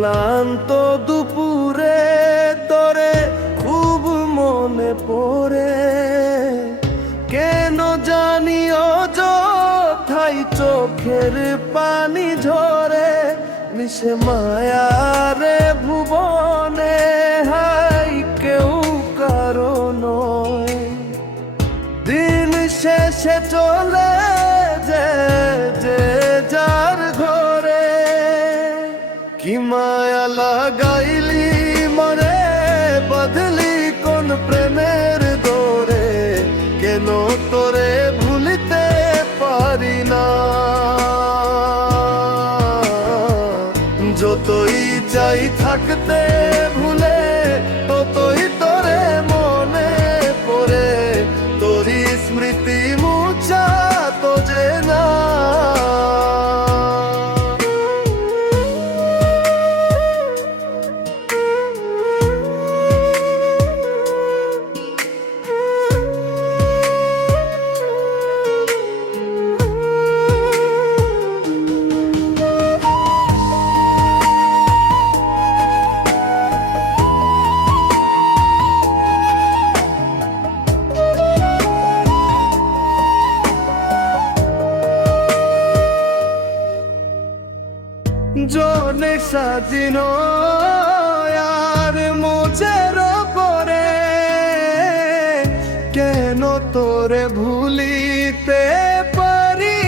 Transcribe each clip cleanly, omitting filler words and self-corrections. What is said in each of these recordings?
ক্লান্ত দুপুরে তোরে খুব মনে পড়ে, কেন জানি অযথাই চোখের পানি ঝরে। মিশে মায়ারে ভুবনে হাই কেউ কারো নয়, দিন শেষে চলে যে যার ঘরে। কি মায়া লাগাইলি মরে, বদলি কোন প্রেমের দোরে, কেন তোরে ভুলিতে পারি না। যতই চাই থাকতে ভুলে, ততই তোরে মনে পড়ে। তোরই স্মৃতি মুছা তো যে না। জনে সাজিনো আর মোজের পরে, কেন তোরে ভুলিতে পারি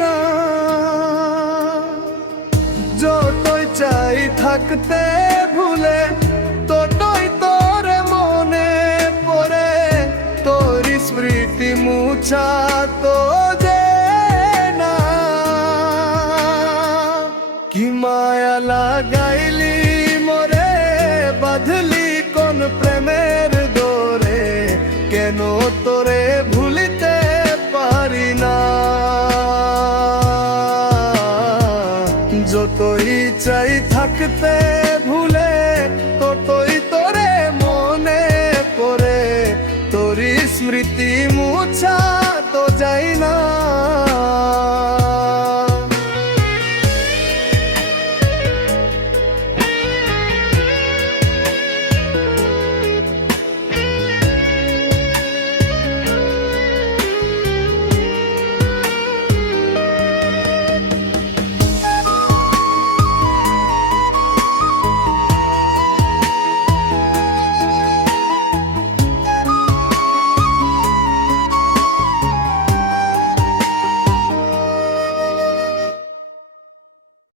না। যতই চাই থাকতে ভুলে, ততই তোরে মনে পড়ে। তোর স্মৃতি মুছা তো যে না। কি মায়া লাগাইলি মোরে, বাঁধলি কোন প্রেমের দোরে, কেন তোরে ভুলিতে পারি না। যতই চাই থাকতে ভুলে, ততই তোরে মনে পড়ে। তোর স্মৃতি মুছা তো যাই